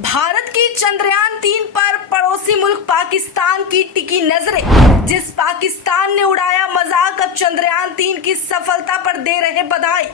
भारत की चंद्रयान-3 पर पड़ोसी मुल्क पाकिस्तान की टिकी नजरें। जिस पाकिस्तान ने उड़ाया मजाक, अब चंद्रयान-3 की सफलता पर दे रहे बधाई।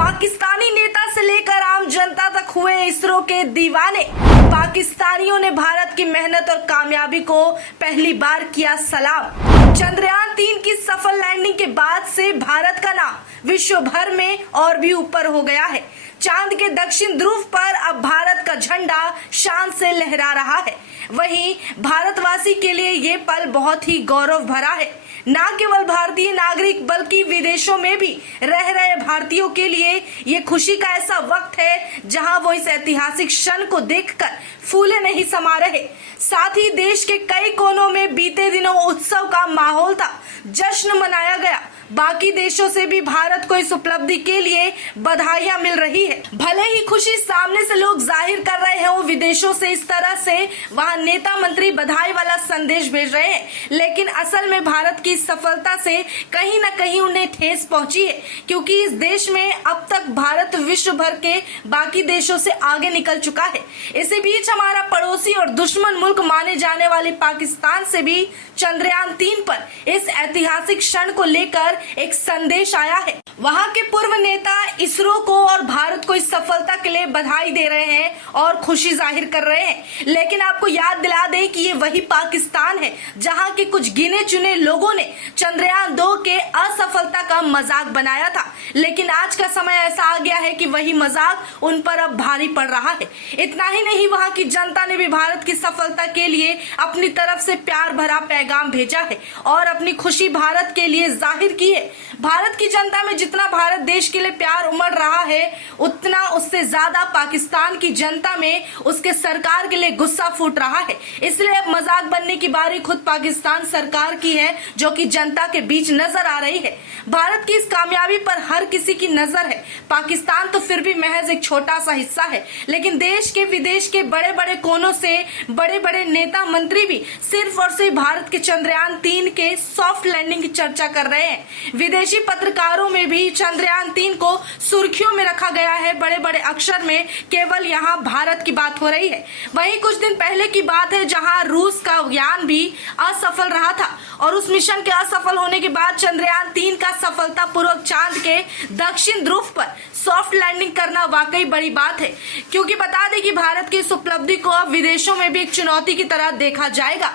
पाकिस्तानी नेता से लेकर आम जनता तक हुए इसरो के दीवाने। पाकिस्तानियों ने भारत की मेहनत और कामयाबी को पहली बार किया सलाम। चंद्रयान-3 की सफल लैंडिंग के बाद से भारत का नाम विश्व भर में और भी ऊपर हो गया है। चांद के दक्षिण ध्रुव पर अब भारत का झंडा शान से लहरा रहा है। वहीं भारतवासी के लिए ये पल बहुत ही गौरव भरा है। न केवल भारतीय नागरिक बल्कि विदेशों में भी रह रहे भारतीयों के लिए ये खुशी का ऐसा वक्त है जहां वो इस ऐतिहासिक क्षण को देखकर फूले नहीं समा रहे। साथ ही देश के कई कोनों में बीते दिनों उत्सव का माहौल था, जश्न मनाया गया। बाकी देशों से भी भारत को इस उपलब्धि के लिए बधाइयां मिल रही है। भले ही खुशी सामने से लोग जाहिर कर रहे हो, विदेशों से इस तरह से वहां नेता मंत्री बधाई वाला संदेश भेज रहे हैं, लेकिन असल में भारत की सफलता से कहीं न कहीं उन्हें ठेस पहुंची है, क्योंकि इस देश में अब तक भारत विश्व भर के बाकी देशों से आगे निकल चुका है। इसी बीच हमारा पड़ोसी और दुश्मन मुल्क माने जाने वाले पाकिस्तान से भी चंद्रयान-3 पर इस ऐतिहासिक क्षण को लेकर एक संदेश आया है। वहां के पूर्व नेता इसरो को और भारत को इस सफलता के लिए बधाई दे रहे हैं और खुशी जाहिर कर रहे हैं। लेकिन आपको याद दिला दें कि ये वही पाकिस्तान है जहां के कुछ गिने चुने लोगों ने चंद्रयान-2 के असफलता का मजाक बनाया था। लेकिन आज का समय ऐसा आ गया है कि वही मजाक उन पर अब भारी पड़ रहा है। इतना ही नहीं, वहां की जनता ने भी भारत की सफलता के लिए अपनी तरफ से प्यार भरा पैगाम भेजा है और अपनी खुशी भारत के लिए जाहिर की है। भारत की जनता में जितना भारत देश के लिए प्यार उमड़ रहा है, उतना उससे ज्यादा पाकिस्तान की जनता में उसके सरकार के लिए गुस्सा फूट रहा है। इसलिए अब मजाक बनने की बारी खुद पाकिस्तान सरकार की है, जो कि जनता के बीच नजर आ रही है। भारत की इस कामयाबी पर हर किसी की नजर है। पाकिस्तान तो फिर भी महज एक छोटा सा हिस्सा है, लेकिन देश के विदेश के बड़े बड़े कोनों से बड़े बड़े नेता मंत्री भी सिर्फ और सिर्फ भारत के चंद्रयान-3 के सॉफ्ट लैंडिंग की चर्चा कर रहे हैं। विदेशी पत्रकारों में भी चंद्रयान-3 को सुर्खियों में रखा गया है। बड़े बड़े अक्षर में केवल यहाँ भारत की बात हो रही है। वहीं कुछ दिन पहले की बात है जहां रूस का यान भी असफल रहा था और उस मिशन के असफल होने के बाद चंद्रयान-3 का सफलतापूर्वक चांद के दक्षिण ध्रुव पर सॉफ्ट लैंडिंग करना वाकई बड़ी बात है, क्योंकि बता दें कि भारत की इस उपलब्धि को अब विदेशों में भी एक चुनौती की तरह देखा जाएगा।